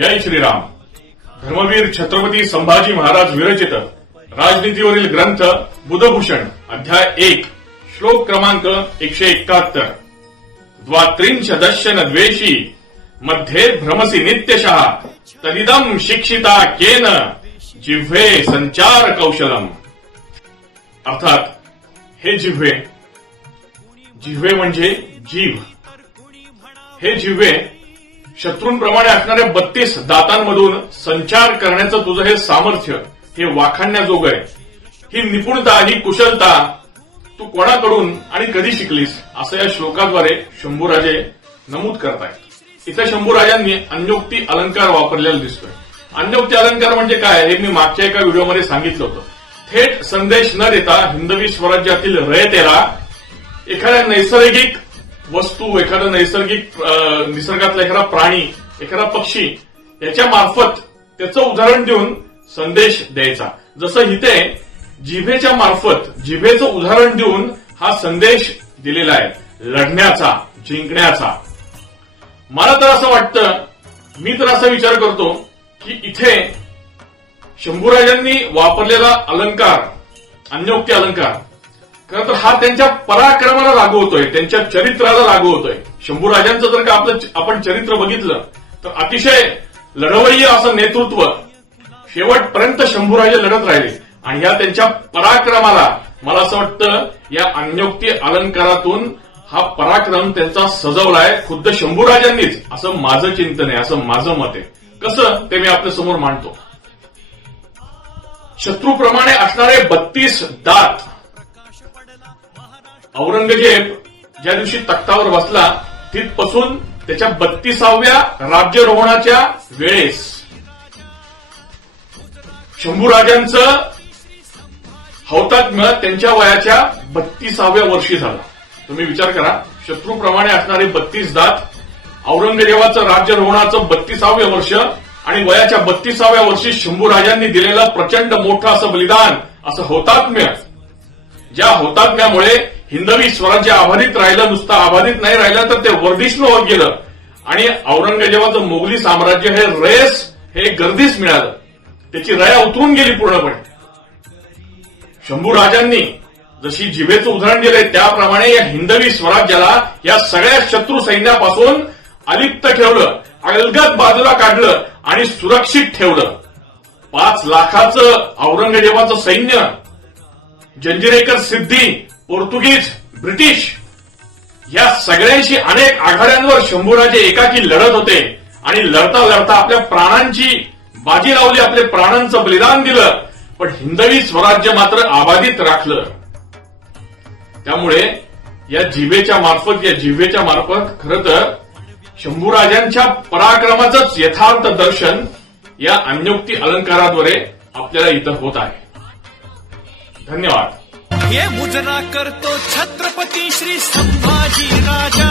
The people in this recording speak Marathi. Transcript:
जय श्रीराम. धर्मवीर छत्रपती संभाजी महाराज विरचित राजनीतीवरील ग्रंथ बुधभूषण अध्याय 1 श्लोक क्रमांक 171. द्वात्रिंशदशन द्वेषी मध्ये भ्रमसी नित्यशः तदिदं शिक्षिता केन जिह्वे संचार कौशलम. अर्थात हे जिह्वे म्हणजे जीव. हे जिह्वे शत्रूंप्रमाणे असणाऱ्या 32 दातांमधून संचार करण्याचं तुझं हे सामर्थ्य हे वाखाणण्याजोगं आहे. ही निपुणता, ही कुशलता तू कोणाकडून आणि कधी शिकलीस असं या श्लोकाद्वारे शंभूराजे नमूद करतायत. इथे शंभूराजांनी अन्योक्ती अलंकार वापरलेला दिसतोय. अन्योक्ती अलंकार म्हणजे काय हे मी मागच्या एका व्हिडिओमध्ये सांगितलं होतं. थेट संदेश न देता हिंदवी स्वराज्यातील रयतेला एखाद्या नैसर्गिक वस्तू, एखादा नैसर्गिक निसर्गातला एखादा प्राणी, एखादा पक्षी याच्या मार्फत त्याचं उदाहरण देऊन संदेश द्यायचा. जसं इथे जिभेच्या मार्फत जिभेचं उदाहरण देऊन हा संदेश दिलेला आहे, लढण्याचा, जिंकण्याचा. मला तर असं वाटतं, मी तर असा विचार करतो की इथे शंभूराजांनी वापरलेला अलंकार, अन्योक्ती अलंकार, खरं तर हा त्यांच्या पराक्रमाला लागू होतोय, त्यांच्या चरित्राला लागू होतोय. शंभूराजांचं जर का आपण चरित्र बघितलं तर अतिशय लढवय्य असं नेतृत्व, शेवटपर्यंत शंभूराजे लढत राहिले. आणि या त्यांच्या पराक्रमाला मला असं वाटतं या अन्योक्ती अलंकारातून हा पराक्रम त्यांचा सजवलाय खुद्द शंभूराजांनीच, असं माझं चिंतन आहे, असं माझं मत आहे. कसं ते मी आपल्या समोर मांडतो. शत्रूप्रमाणे असणारे 32 दात औरंगजेब ज्या दिवशी तख्तावर बसला तिथपासून त्याच्या 32व्या राज्यारोहणाच्या वेळेस शंभूराजांचं हौतात्म्य त्यांच्या वयाच्या 32व्या वर्षी झालं. तुम्ही विचार करा, शत्रूप्रमाणे असणारे 32 दात, औरंगजेबाचं राज्यारोहणाचं 32वे वर्ष आणि वयाच्या 32व्या वर्षी शंभूराजांनी दिलेलं प्रचंड मोठं असं बलिदान, असं हौतात्म्य, ज्या हौतात्म्यामुळे हिंदवी स्वराज्य अबाधित राहिलं. नुसतं अबाधित नाही राहिलं तर ते वर्धिष्णू होत गेलं आणि औरंगजेबाचं मोगली साम्राज्य हे रेस, हे गर्दीस मिळालं. त्याची रया उतरून गेली पूर्णपणे. शंभूराजांनी जशी जिभेचं उदाहरण दिलंय त्याप्रमाणे या हिंदवी स्वराज्याला या सगळ्या शत्रू सैन्यापासून अलिप्त ठेवलं, अलगद बाजूला काढलं आणि सुरक्षित ठेवलं. 5 लाखाचं औरंगजेबाचं सैन्य, जंजिरेकर सिद्धी, पोर्तुगीज, ब्रिटिश या सगळ्यांशी अनेक आघाड्यांवर शंभूराजे एकाकी लढत होते आणि लढता लढता आपल्या प्राणांची बाजी लावली, आपले प्राणांचं बलिदान दिलं. पण हिंदवी स्वराज्य मात्र अबाधित राखलं. त्यामुळे या जिभेच्या मार्फत खरं तर शंभूराजांच्या पराक्रमाचंच यथार्थ दर्शन या अन्योक्ती अलंकाराद्वारे आपल्याला इथं होत आहे. धन्यवाद. ये मुजरा करतो छत्रपती श्री संभाजी राजा.